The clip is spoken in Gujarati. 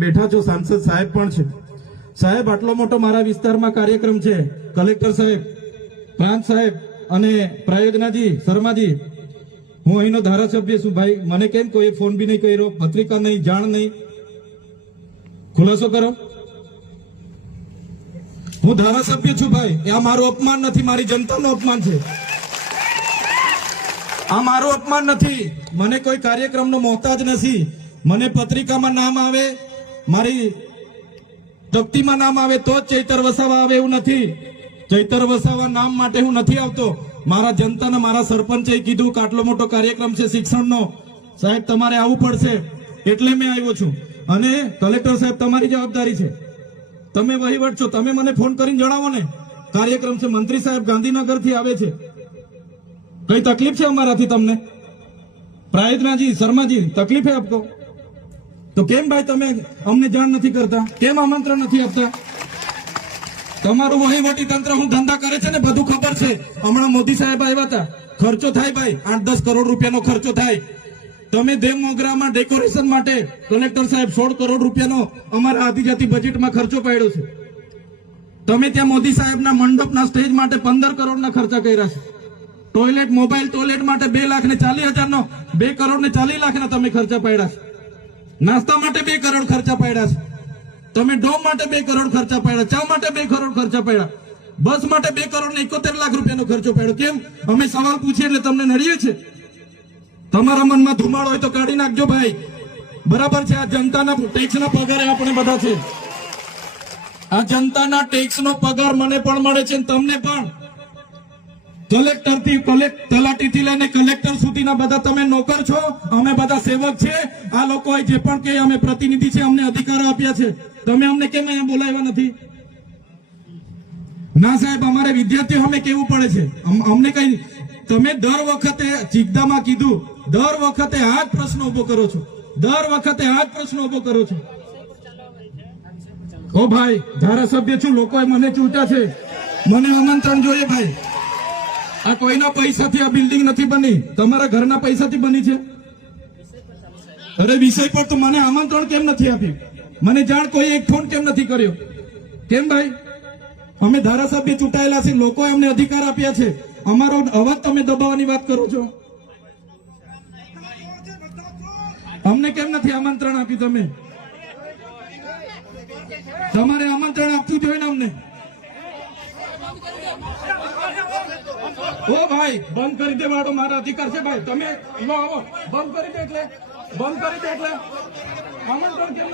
બેઠા છો, સાંસદ સાહેબ પણ છે. સાહેબ, આટલો મોટો મારા વિસ્તારમાં કાર્યક્રમ છે. કલેક્ટર સાહેબ, પ્રાંત સાહેબ અને પ્રાયોજનાજી, શર્માજી, હું અહીંનો ધારાસભ્ય છું ભાઈ. મને કેમ કોઈ ફોન બી નહીં કર્યો, પત્રિકા નહીં, જાણ નહીં? ખુલાસો કરો. હું ધારાસભ્ય છું ભાઈ. આ મારું અપમાન નથી, મારી જનતાનું અપમાન છે. આ મારું અપમાન નથી. મને કોઈ કાર્યક્રમનો મોહતાજ નથી. મને પત્રિકામાં નામ આવે, મારી તકતીમાં નામ આવે તો જ ચૈતર વસાવા આવે એવું નથી. ચૈતર વસાવા નામ માટે હું નથી આવતો. મારા જનતાને મારા સરપંચે કીધું કે આટલો મોટો કાર્યક્રમ છે શિક્ષણનો, સાહેબ તમારે આવવું પડશે, એટલે મેં આવ્યો છું. અને કલેક્ટર સાહેબ, તમારી જવાબદારી છે, તમે વહીવટ છો, તમે મને ફોન કરીને જણાવો ને કાર્યક્રમ છે. મંત્રી સાહેબ ગાંધીનગર થી આવે છે, કઈ તકલીફ છે અમારાથી તમને? પ્રાયોજનાજી, શર્માજી, તકલીફ है आपको? તો કેમ ભાઈ તમે અમને જાણ નથી કરતા? કેમ આમંત્રણ નથી આપતા? તમારું વહીવટી તંત્ર હું ધંધા કરે છે ને બધું ખબર છે. હમણાં મોદી સાહેબ આવ્યા હતા, ખર્ચો થાય ભાઈ, 8-10 કરોડ રૂપિયાનો ખર્ચો થાય. તમે દેવ મોગરામાં ડેકોરેશન માટે કલેક્ટર સાહેબ 16 કરોડ રૂપિયાનો અમારા આદિજાતિ બજેટમાં ખર્ચો પાડ્યો છે. તમે ત્યાં મોદી સાહેબના મંડપના સ્ટેજ માટે 15 કરોડના ખર્ચા કર્યા છે. ટોયલેટ, મોબાઈલ ટોયલેટ માટે 2,40,000 નો, 2 કરોડ ને 40 લાખના તમે ખર્ચા પાડ્યા છે. નાસ્તા માટે 2 કરોડ ખર્ચા પાડ્યા છે. તમે ડોમ માટે 2 કરોડ ખર્ચા પાડ્યા, ચા માટે 2 કરોડ ખર્ચા પાડ્યા, બસ માટે 2 કરોડ ને 71 લાખ રૂપિયાનો ખર્ચો પાડ્યો. કેમ? અમે સવાલ પૂછીએ એટલે તમને નડીએ છે? તમારા મનમાં ધુમાડો હોય તો કાઢી નાખજો ભાઈ. બરાબર છે, આ જનતાના ટેક્સના પગારે આપણે બધા છે. આ જનતાના ટેક્સનો પગાર મને પણ મળે છે, તમને પણ. કલેક્ટર થી તલાટી થી લઈને કલેક્ટર સુધીના બધા તમે નોકર છો, અમે બધા સેવક છે. આ લોકો જે પણ કે અમે પ્રતિનિધિ છે, અમને અધિકારો આપ્યા છે. તમે અમને કેમ અહીંયા બોલાવ્યા નથી? ના સાહેબ, અમારે વિદ્યાર્થીઓ અમે કેવું પડે છે, અમને કઈ. તમે દર વખતે ચિકદામાં કીધું, દર વખતે આ જ પ્રશ્ન ઉભો કરો છો, દર વખતે આ જ પ્રશ્ન ઉભો કરો છો. ઓ ભાઈ, ધારાસભ્ય છું, લોકોએ મને ચૂંટ્યા છે, મને આમંત્રણ જોઈએ ભાઈ. આ કોઈના પૈસાથી આ બિલ્ડિંગ નથી બની, તમારા ઘરના પૈસાથી બની છે. અરે વિષય પર તો મને આમંત્રણ કેમ નથી આપ્યું? મને જાણ કોઈ એક ફોન કેમ નથી કર્યો? કેમ ભાઈ? અમે ધારાસભ્ય ચૂંટાયેલા છે, લોકોએ અમને અધિકાર આપ્યા છે. અમારો અવાજ તમે દબાવવાની વાત કરો છો. અમને કેમ નથી આમંત્રણ આપ્યું? તમે તમારે આમંત્રણ આપવું જોઈએ ને અમને. ઓ ભાઈ, બંધ કરી દેવાડો, મારા અધિકાર છે ભાઈ. તમે આવો, બંધ કરી દે એટલે આમંત્રણ કેમ નથી?